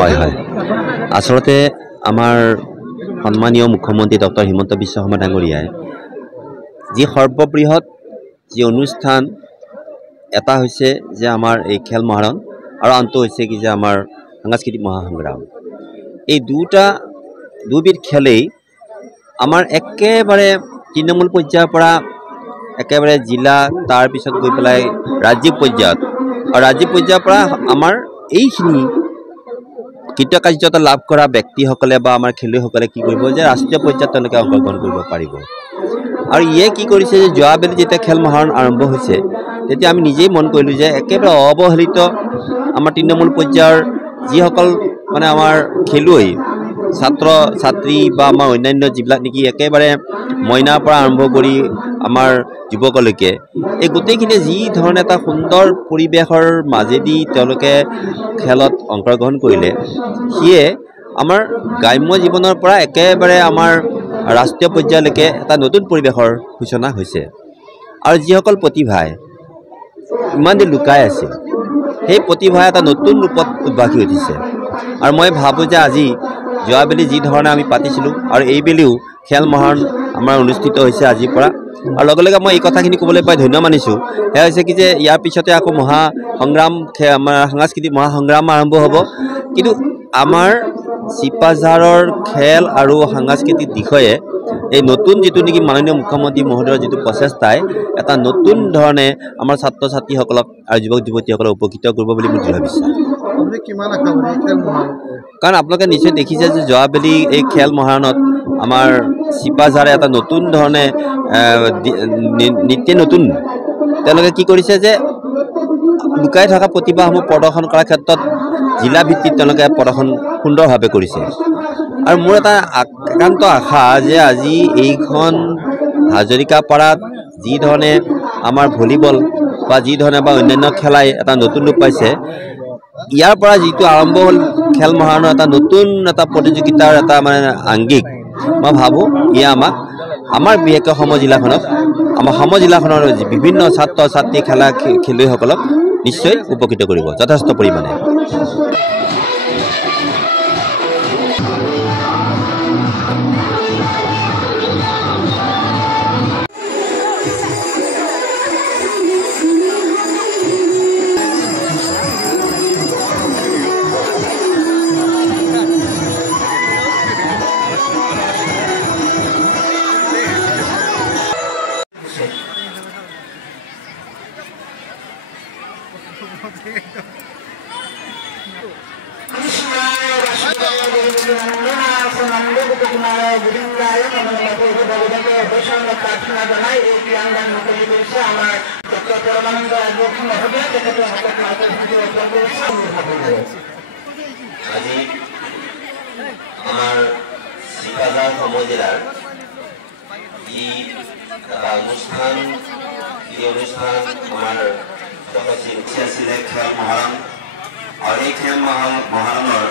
হয় হয় আচলতে আমাৰ সন্মানীয় মুখ্যমন্ত্ৰী ডক্টৰ হিমন্ত বিশ্ব শৰ্মা ডাঙৰীয়াই যি সৰ্ববৃহৎ যি অনুষ্ঠান এটা হৈছে যে আমাৰ এই খেল মহাৰণ আৰু আনটো হৈছে কি যে আমাৰ সাংস্কৃতিক মহাসংগ্ৰাম এই দুবিধ খেলেই আমাৰ একেবাৰে তৃণমূল পৰ্যায়ৰ পৰা একেবাৰে জিলা তাৰ পিছত গৈ পেলাই ৰাজ্যিক পৰ্যায়ত আৰু ৰাজ্যিক পৰ্যায়ৰ পৰা আমাৰ এইখিনি কৃতকাৰ্যতা লাভ কৰা ব্যক্তিসকলে বা আমাৰ খেলুৱৈসকলে কি কৰিব যে ৰাষ্ট্ৰীয় পৰ্যায়ত তেওঁলোকে অংশগ্ৰহণ কৰিব পাৰিব আৰু ইয়ে কি কৰিছে যে যোৱাবেলি যেতিয়া খেল মহাৰণ আৰম্ভ হৈছে তেতিয়া আমি নিজেই মন কৰিলোঁ যে একেবাৰে অৱহেলিত আমাৰ তৃণমূল পৰ্যায়ৰ যিসকল মানে আমাৰ খেলুৱৈ ছাত্ৰ ছাত্ৰী বা আমাৰ অন্যান্য যিবিলাক নেকি একেবাৰে মইনাৰ পৰা আৰম্ভ কৰি আমাৰ যুৱকলৈকে এই গোটেইখিনি যি ধৰণে এটা সুন্দৰ পৰিৱেশৰ মাজেদি তেওঁলোকে খেলত অংশগ্ৰহণ কৰিলে সিয়ে আমাৰ গ্ৰাম্য জীৱনৰ পৰা একেবাৰে আমাৰ ৰাষ্ট্ৰীয় পৰ্যায়লৈকে এটা নতুন পৰিৱেশৰ সূচনা হৈছে আৰু যিসকল প্ৰতিভাই ইমান দিন লুকাই আছিল সেই প্ৰতিভাই এটা নতুন ৰূপত উদ্ভাসি উঠিছে আৰু মই ভাবোঁ যে আজি যোৱাবেলি যি ধৰণে আমি পাতিছিলোঁ আৰু এইবেলিও খেল মহাৰণ আমাৰ অনুষ্ঠিত হৈছে আজিৰ পৰা আৰু লগে লগে মই এই কথাখিনি ক'বলৈ পাই ধন্য মানিছোঁ সেয়া হৈছে কি যে ইয়াৰ পিছতে আকৌ মহাসংগ্ৰাম আমাৰ সাংস্কৃতিক মহাসংগ্ৰাম আৰম্ভ হ'ব কিন্তু আমাৰ চিপাঝাৰৰ খেল আৰু সাংস্কৃতিক বিষয়ে এই নতুন যিটো নেকি মাননীয় মুখ্যমন্ত্ৰী মহোদয়ৰ যিটো প্ৰচেষ্টাই এটা নতুন ধৰণে আমাৰ ছাত্ৰ ছাত্ৰীসকলক আৰু যুৱক যুৱতীসকলক উপকৃত কৰিব বুলি মোৰ দৃঢ় বিশ্বাস কাৰণ আপোনালোকে নিশ্চয় দেখিছে যে যোৱাবেলি এই খেল মহাৰণত আমাৰ চিপাঝাৰে এটা নতুন ধৰণে নিত্য নতুন তেওঁলোকে কি কৰিছে যে লুকাই থকা প্ৰতিভাসমূহ প্ৰদৰ্শন কৰাৰ ক্ষেত্ৰত জিলা ভিত্তিত তেওঁলোকে প্ৰদৰ্শন সুন্দৰভাৱে কৰিছে আৰু মোৰ এটা একান্ত আশা যে আজি এইখন হাজৰিকাপাৰাত যি ধৰণে আমাৰ ভলীবল বা যি ধৰণে বা অন্যান্য খেলাই এটা নতুন ৰূপ পাইছে ইয়াৰ পৰা যিটো আৰম্ভ হ'ল খেল মহাৰণৰ এটা নতুন এটা প্ৰতিযোগিতাৰ এটা মানে আংগিক মই ভাবোঁ ইয়ে আমাক আমাৰ বিশেষকৈ সম জিলাখনক আমাৰ সম জিলাখনৰ বিভিন্ন ছাত্ৰ ছাত্ৰী খেলুৱৈসকলক নিশ্চয় উপকৃত কৰিব যথেষ্ট পৰিমাণে আজি আমাৰ চিপাঝাৰ সময় জিলাৰ যি অনুষ্ঠান আমাৰ আছিলে খেল মহাৰণ আৰু এই খেল মহাৰণৰ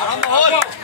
আৰম্ভ হ'ল